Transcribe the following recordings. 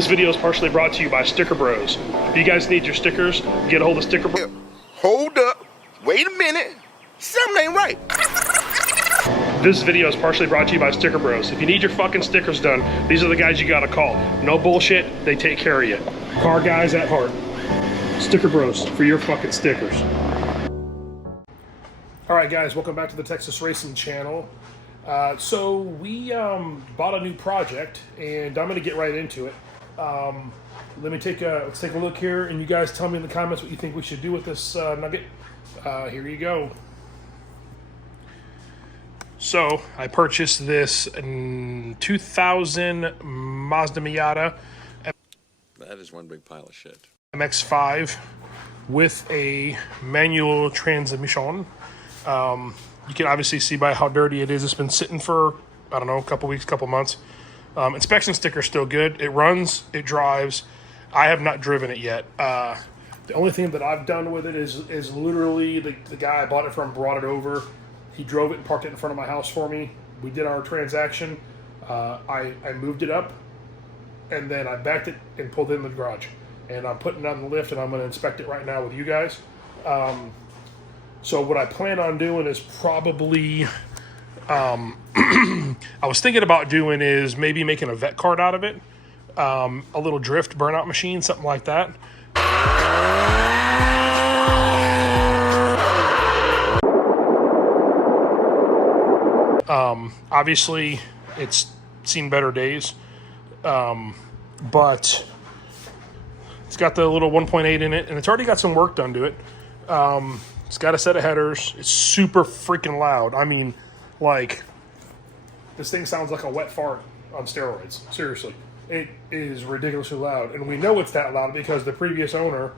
This video is partially brought to you by Sticker Bros. If you guys need your stickers, get a hold of Sticker Bros. Hold up. Wait a minute. Something ain't right. This video is partially brought to you by Sticker Bros. If you need your fucking stickers done, these are the guys you gotta call. No bullshit, they take care of you. Car guys at heart. Sticker Bros for your fucking stickers. Alright guys, welcome back to the Texas Racing Channel. So we bought a new project and I'm gonna get right into it. Let's take a look here and you guys tell me in the comments what you think we should do with this nugget. Here you go. So I purchased this in 2000 Mazda Miata. That is one big pile of shit. MX-5 with a manual transmission. You can obviously see by how dirty it is. It's been sitting for, I don't know, a couple weeks, couple months. Inspection sticker's still good. It runs, it drives. I have not driven it yet. The only thing that I've done with it is literally the guy I bought it from brought it over. He drove it and parked it in front of my house for me. We did our transaction. I moved it up, and then I backed it and pulled it in the garage. And I'm putting it on the lift, and I'm going to inspect it right now with you guys. So what I plan on doing is probably, I was thinking about doing is maybe making a vet card out of it. A little drift burnout machine, something like that. Obviously, it's seen better days, but it's got the little 1.8 in it, and it's already got some work done to it. It's got a set of headers. It's super freaking loud. I mean, like, this thing sounds like a wet fart on steroids. Seriously. It is ridiculously loud, and we know it's that loud because the previous owner,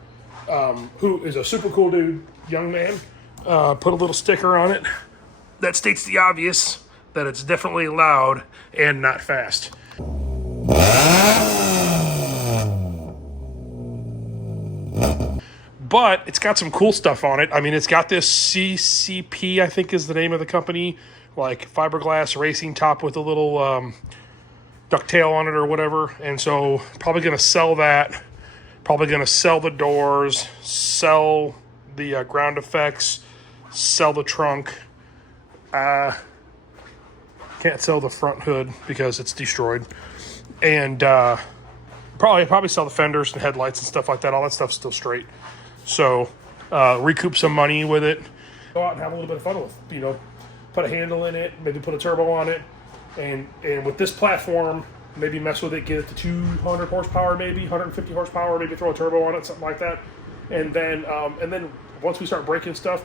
who is a super cool dude, young man, put a little sticker on it that states the obvious, that it's definitely loud and not fast. But it's got some cool stuff on it. I mean, it's got this CCP, I think is the name of the company, like fiberglass racing top with a little ducktail on it or whatever. And so probably going to sell that. Probably going to sell the doors, sell the ground effects, sell the trunk. Can't sell the front hood because it's destroyed. And probably sell the fenders and headlights and stuff like that. All that stuff's still straight. So recoup some money with it. Go out and have a little bit of fun with, you know, put a handle in it, maybe put a turbo on it, and with this platform, maybe mess with it, get it to 200 horsepower, maybe 150 horsepower, maybe throw a turbo on it, something like that. And then once we start breaking stuff,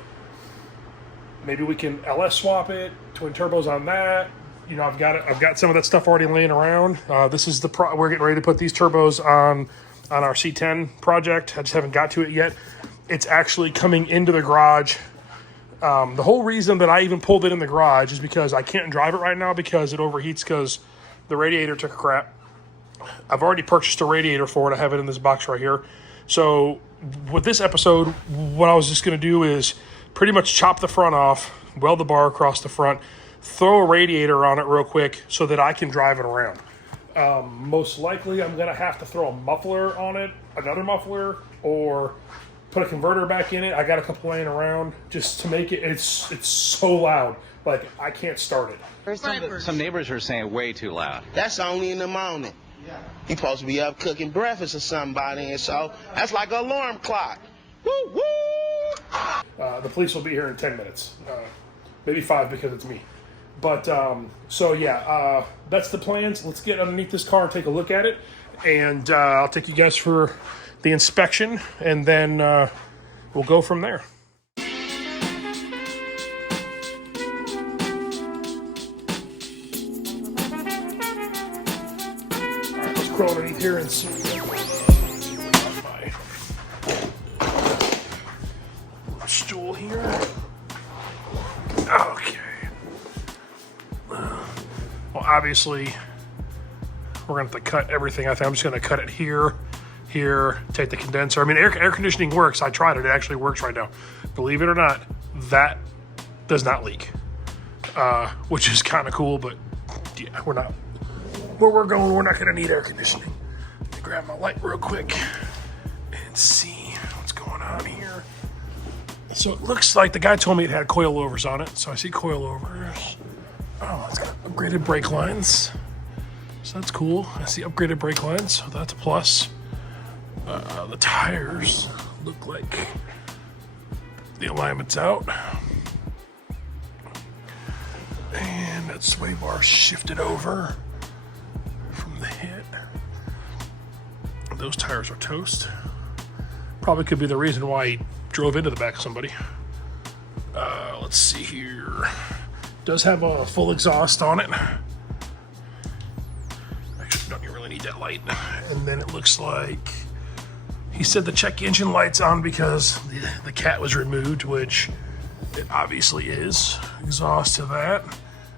maybe we can LS swap it, twin turbos on that. You know, I've got some of that stuff already laying around. This is we're getting ready to put these turbos on our C10 project. I just haven't got to it yet. It's actually coming into the garage. The whole reason that I even pulled it in the garage is because I can't drive it right now because it overheats because the radiator took a crap. I've already purchased a radiator for it. I have it in this box right here. So with this episode, what I was just going to do is pretty much chop the front off, weld the bar across the front, throw a radiator on it real quick so that I can drive it around. Most likely I'm going to have to throw a muffler on it, another muffler, or put a converter back in it. I got a couple laying around just to make it, it's so loud. Like, I can't start it. Some neighbors are saying way too loud. That's only in the morning. You supposed to be up cooking breakfast or somebody, and so that's like an alarm clock. Woo, woo! The police will be here in 10 minutes. Maybe 5 because it's me. But, so yeah, that's the plans. Let's get underneath this car and take a look at it. And I'll take you guys for the inspection, and then we'll go from there. All right, let's crawl underneath here and see. My stool here. Okay. Well, obviously, we're going to have to cut everything. I think I'm just going to cut it here, take the condenser. I mean, air conditioning works. I tried it. It actually works right now. Believe it or not, that does not leak, which is kind of cool, but yeah, where we're going, we're not going to need air conditioning. Grab my light real quick and see what's going on here. So it looks like the guy told me it had coilovers on it. So I see coilovers. Oh, it's got upgraded brake lines. So that's cool. I see upgraded brake lines, so that's a plus. The tires look like the alignment's out. And that sway bar shifted over from the hit. Those tires are toast. Probably could be the reason why he drove into the back of somebody. Let's see here. Does have a full exhaust on it. Actually, don't you really need that light? And then it looks like he said the check engine light's on because the cat was removed, which it obviously is. Exhaust to that.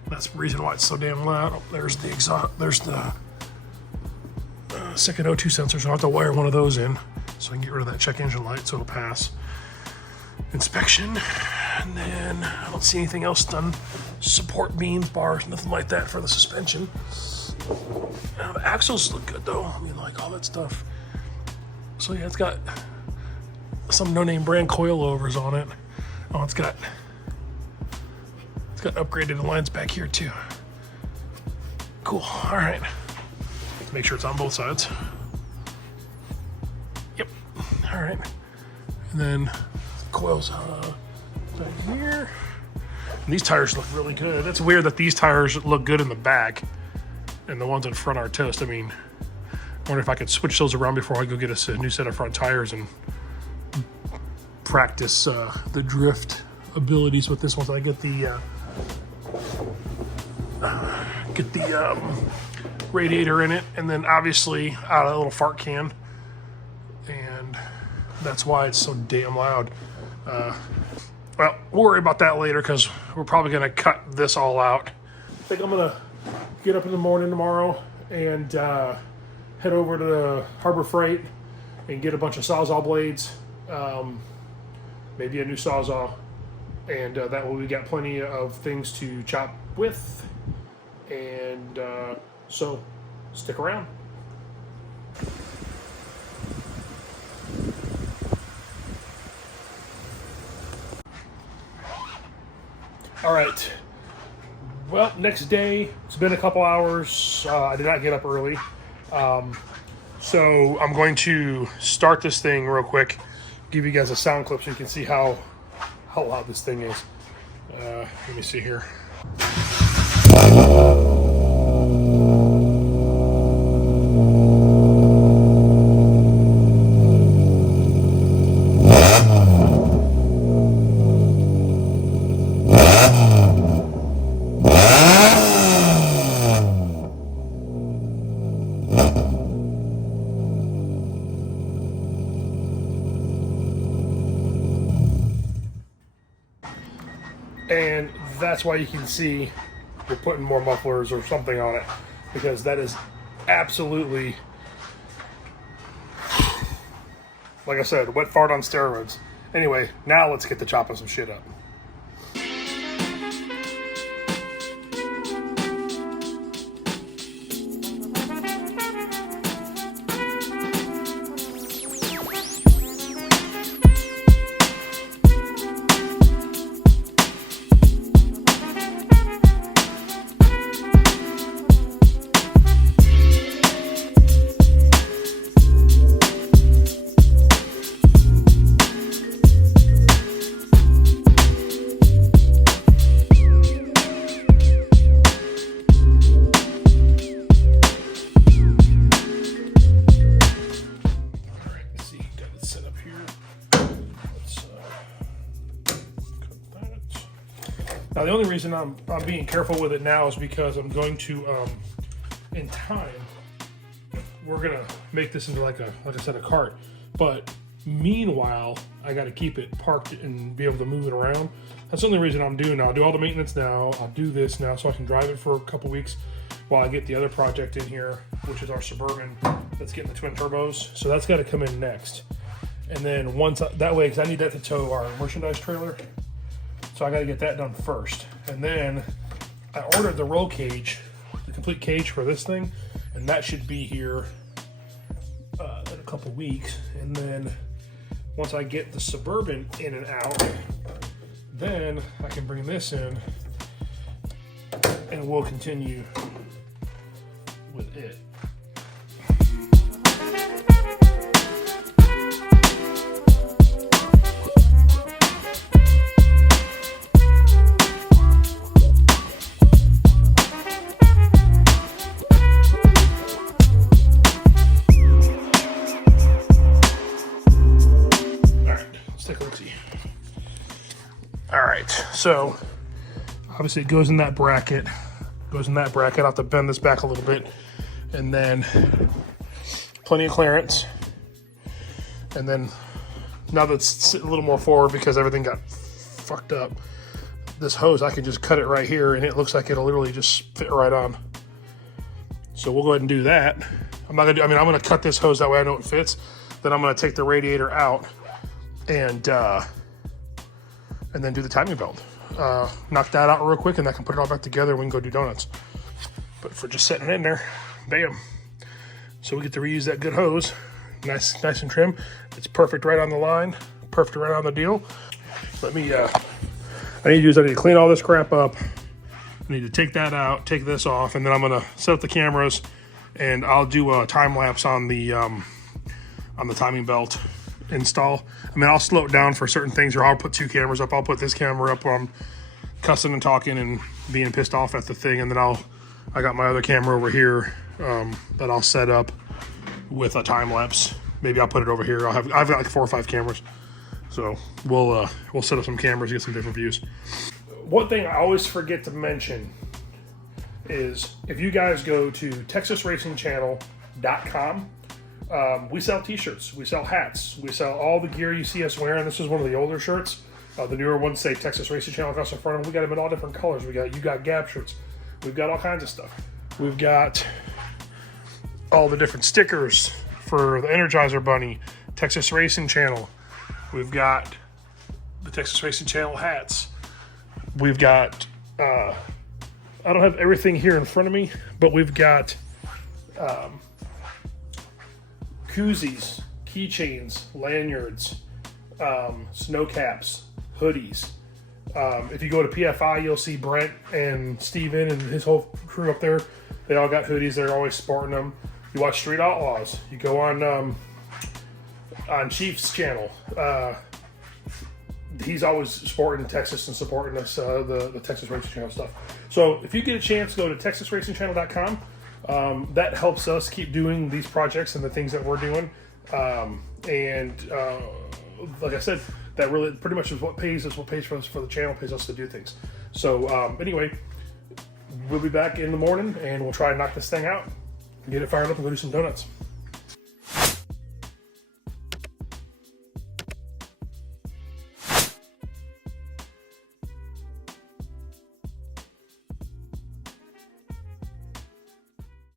That's the reason why it's so damn loud. Oh, there's the exhaust. There's the second O2 sensor, so I'll have to wire one of those in so I can get rid of that check engine light so it'll pass inspection. And then I don't see anything else done. Support beams, bars, nothing like that for the suspension. The axles look good though. I mean, like all that stuff. So yeah, it's got some no-name brand coilovers on it. Oh, it's got upgraded lines back here too. Cool. All right. Let's make sure it's on both sides. Yep. All right. And then coils back here. And these tires look really good. That's weird that these tires look good in the back and the ones in front are toast. I mean, I wonder if I could switch those around before I go get a new set of front tires and practice the drift abilities with this one. So I get the radiator in it, and then obviously out of a little fart can, and that's why it's so damn loud. Well, we'll worry about that later because we're probably going to cut this all out. I think I'm going to get up in the morning tomorrow and head over to the Harbor Freight and get a bunch of Sawzall blades, maybe a new Sawzall, and that way we got plenty of things to chop with, and so stick around. All right. Well, next day, it's been a couple hours. I did not get up early. So I'm going to start this thing real quick, give you guys a sound clip so you can see how loud this thing is. Let me see here. And that's why you can see we're putting more mufflers or something on it, because that is absolutely, like I said, wet fart on steroids. Anyway, now let's get to chopping some shit up. Now, the only reason I'm being careful with it now is because I'm going to, in time, we're gonna make this into like I said, a cart. But meanwhile, I got to keep it parked and be able to move it around. That's the only reason I'm doing. I'll do all the maintenance now. I'll do this now so I can drive it for a couple weeks while I get the other project in here, which is our Suburban that's getting the twin turbos. So that's got to come in next. And then once that way, because I need that to tow our merchandise trailer. So I got to get that done first. And then I ordered the roll cage, the complete cage for this thing, and that should be here couple weeks, and then once I get the Suburban in and out, then I can bring this in and we'll continue with it. So obviously it goes in that bracket. I'll have to bend this back a little bit, and then plenty of clearance. And then now that it's sitting a little more forward because everything got fucked up, this hose, I can just cut it right here and it looks like it'll literally just fit right on. So we'll go ahead and do that. I'm not gonna do, I'm gonna cut this hose that way I know it fits. Then I'm gonna take the radiator out and then do the timing belt. Knock that out real quick, and I can put it all back together and we can go do donuts. But for just setting it in there, bam. So we get to reuse that good hose. Nice and trim. It's perfect right on the line, perfect right on the deal. Let me, I need to clean all this crap up. I need to take that out, take this off, and then I'm gonna set up the cameras, and I'll do a time lapse on the timing belt install. I'll slow it down for certain things, or I'll put 2 cameras up. I'll put this camera up while I'm cussing and talking and being pissed off at the thing, and then I got my other camera over here that I'll set up with a time lapse. Maybe I'll put it over here. I've got like 4 or 5 cameras, so we'll set up some cameras, get some different views. One thing I always forget to mention is if you guys go to TexasRacingChannel.com. We sell t-shirts, we sell hats, we sell all the gear you see us wearing. This is one of the older shirts. The newer ones say Texas Racing Channel across the front of them. We got them in all different colors. You got Gap shirts. We've got all kinds of stuff. We've got all the different stickers for the Energizer Bunny, Texas Racing Channel. We've got the Texas Racing Channel hats. We've got, I don't have everything here in front of me, but we've got koozies, keychains, lanyards, snow caps, hoodies. If you go to PFI, you'll see Brent and Steven and his whole crew up there. They all got hoodies. They're always sporting them. You watch Street Outlaws. You go on Chief's channel. He's always sporting Texas and supporting us, the Texas Racing Channel stuff. So if you get a chance, go to TexasRacingChannel.com. That helps us keep doing these projects and the things that we're doing. Like I said, that really pretty much is what pays us, what pays for us for the channel, pays us to do things. So anyway, we'll be back in the morning and we'll try and knock this thing out, get it fired up and go do some donuts.